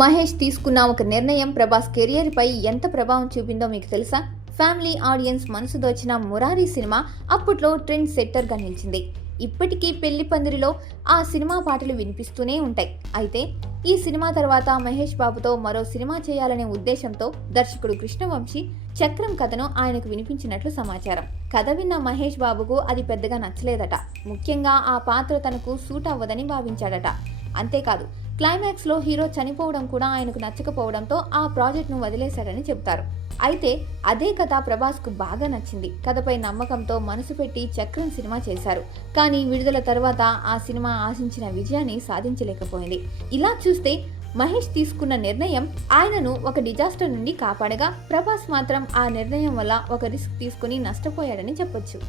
మహేష్ తీసుకున్న ఒక నిర్ణయం ప్రభాస్ కెరియర్ పై ఎంత ప్రభావం చూపిందో మీకు తెలుసా? ఫ్యామిలీ ఆడియన్స్ మనసు దోచిన మురారి సినిమా అప్పట్లో ట్రెండ్ సెట్టర్ గా నిలిచింది. ఇప్పటికీ పెళ్లి పందిరిలో ఆ సినిమా పాటలు వినిపిస్తూనే ఉంటాయి. అయితే ఈ సినిమా తర్వాత మహేష్ బాబుతో మరో సినిమా చేయాలనే ఉద్దేశంతో దర్శకుడు కృష్ణవంశీ చక్రం కథను ఆయనకు వినిపించినట్లు సమాచారం. కథ విన్న మహేష్ బాబుకు అది పెద్దగా నచ్చలేదట. ముఖ్యంగా ఆ పాత్ర తనకు సూట్ అవ్వదని భావించాడట. అంతేకాదు, క్లైమాక్స్ లో హీరో చనిపోవడం కూడా ఆయనకు నచ్చకపోవడంతో ఆ ప్రాజెక్ట్ ను వదిలేశాడని చెబుతారు. అయితే అదే కథ ప్రభాస్ కు బాగా నచ్చింది. కథపై నమ్మకంతో మనసు పెట్టి చక్రం సినిమా చేశారు. కానీ విడుదల తర్వాత ఆ సినిమా ఆశించిన విజయాన్ని సాధించలేకపోయింది. ఇలా చూస్తే మహేష్ తీసుకున్న నిర్ణయం ఆయనను ఒక డిజాస్టర్ నుండి కాపాడగా, ప్రభాస్ మాత్రం ఆ నిర్ణయం వల్ల ఒక రిస్క్ తీసుకుని నష్టపోయాడని చెప్పొచ్చు.